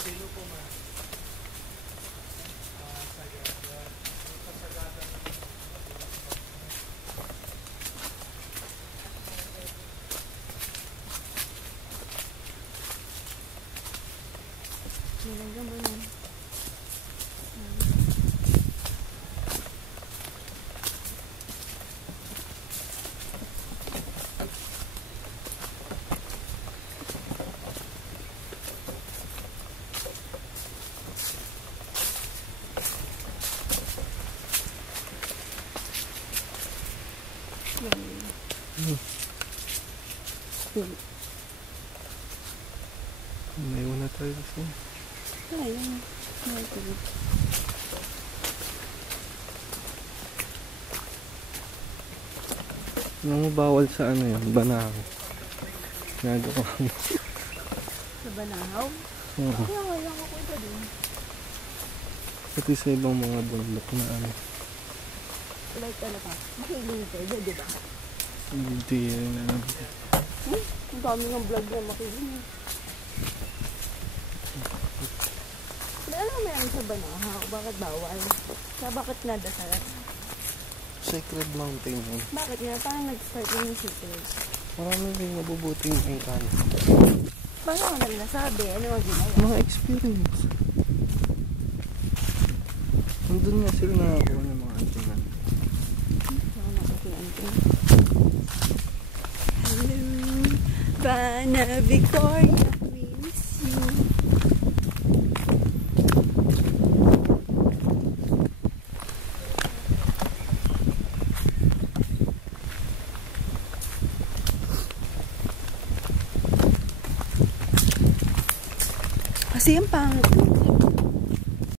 Sino po ma? Sagada. Pasagada ng Nilagaman yan. May una tayo kasi. Ayun. May tubig. Ano mo bawal sa ano yun? Banahaw. Nagawa mo. Sa Banahaw? Oo. Kaya wala ko ito din. Pati sa ibang mga bundok na ano. Like ano pa? Makiling pwede, di ba? Hindi yun ano. Ang dami ng vlog na makiling. Ano meron sa Banahaw? Bakit bawal? Bakit nadasal? Sacred Mountain yun. Bakit nga? Parang nag-start yung secret. Marami rin nabubuting engkan. Paano ko lang nasabi? Ano ang ginawa? Mga experience. Nandun nga sila nakakuha ng mga antingan. Ako nakikinig. Hello, Bana Victoria. We miss you. Kasi yung pangit.